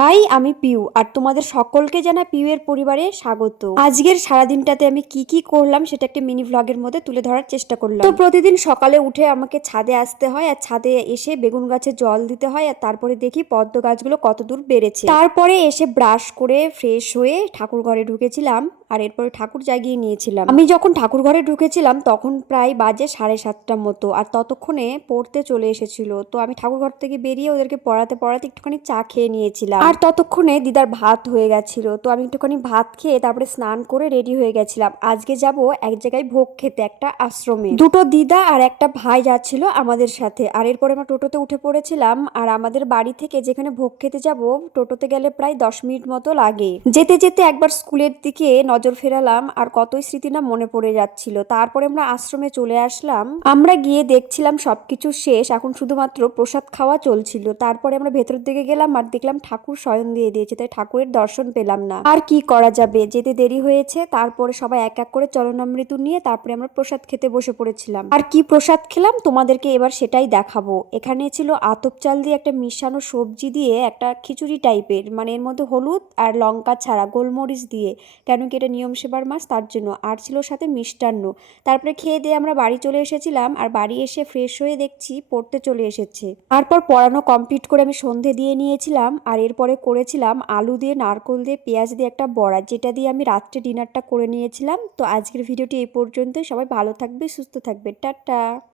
High, আমি পিউ আর তোমাদের সকলকে জানা পিউ এর পরিবারে স্বাগত। আজকের সারাদিনটাতে আমি কি কি করলাম সেটা একটা মিনি ভ্লগের মধ্যে তুলে ধরার চেষ্টা করলাম। তো প্রতিদিন সকালে উঠে আমাকে ছাদে আসতে হয় আর ছাদে এসে বেগুন গাছে জল দিতে হয় আর তারপরে দেখি পদ্ম গাছগুলো কত দূর বেড়েছে। তারপরে এসে ব্রাশ করে ফ্রেশ হয়ে ঠাকুর ঘরে ঢুকেছিলাম আর এরপরে ঠাকুর জাগিয়ে নিয়েছিলাম। আমি যখন ঠাকুর ঘরে ঢুকেছিলাম তখন প্রায় বাজে 7:30টার মতো আর ততক্ষণে পড়তে চলে এসেছিল। তো আমি ঠাকুর ঘর থেকে বেরিয়ে ওদেরকে পড়াতে পড়াতে একটুখানি চা খেয়ে নিয়েছিলাম আর ততক্ষণে দিদার ভাত হয়ে গেছিল। তো আমি একটুখানি ভাত খেয়ে তারপরে স্নান করে রেডি হয়ে গেছিলাম। আজকে যাব এক জায়গায় ভোগ খেতে, একটা আশ্রমে। দুটো দিদা আর একটা ভাই যাচ্ছিল আমাদের সাথে আর এরপরে আমরা টোটোতে উঠে পড়েছিলাম। আর আমাদের বাড়ি থেকে যেখানে ভোগ খেতে যাব টোটোতে গেলে প্রায় 10 মিনিট মতো লাগে। যেতে যেতে একবার স্কুলের দিকে নজর ফেরালাম আর কতই স্মৃতি না মনে পড়ে যাচ্ছিল। তারপরে আমরা আশ্রমে চলে আসলাম। আমরা গিয়ে দেখছিলাম সবকিছু শেষ, এখন শুধুমাত্র প্রসাদ খাওয়া চলছিল। তারপরে আমরা ভেতরের দিকে গেলাম আর দেখলাম ঠাকুর শয়ন দিয়ে দিয়েছে, তাই ঠাকুরের দর্শন পেলাম না। আর কি করা যাবে, যেতে দেরি হয়েছে। তারপরে সবাই এক এক করে চরণামৃত নিয়ে তারপরে আমরা প্রসাদ খেতে বসে পড়েছিলাম। আর কি প্রসাদ খেলাম তোমাদেরকে এবার সেটাই দেখাবো। এখানে ছিল আতপ চাল দিয়ে একটা মিশানো সবজি দিয়ে একটা খিচুড়ি টাইপের, মানে এর মধ্যে হলুদ আর লঙ্কা ছাড়া গোলমরিচ দিয়ে, কেন কি এটা নিয়ম সেবার মাস তার জন্য। আর ছিল সাথে মিষ্টান্ন। তারপরে খেয়ে দিয়ে আমরা বাড়ি চলে এসেছিলাম আর বাড়ি এসে ফ্রেশ হয়ে দেখছি পড়তে চলে এসেছে। তারপর পড়ানো কমপ্লিট করে আমি সন্ধে দিয়ে নিয়েছিলাম আর এরপরে করেছিলাম আলু দিয়ে, নারকোল দিয়ে, পেঁয়াজ দিয়ে একটা বড়া, যেটা দিয়ে আমি রাত্রে ডিনারটা করে নিয়েছিলাম। তো আজকের ভিডিওটি এই পর্যন্তই। সবাই ভালো থাকবে, সুস্থ থাকবে, টাটা।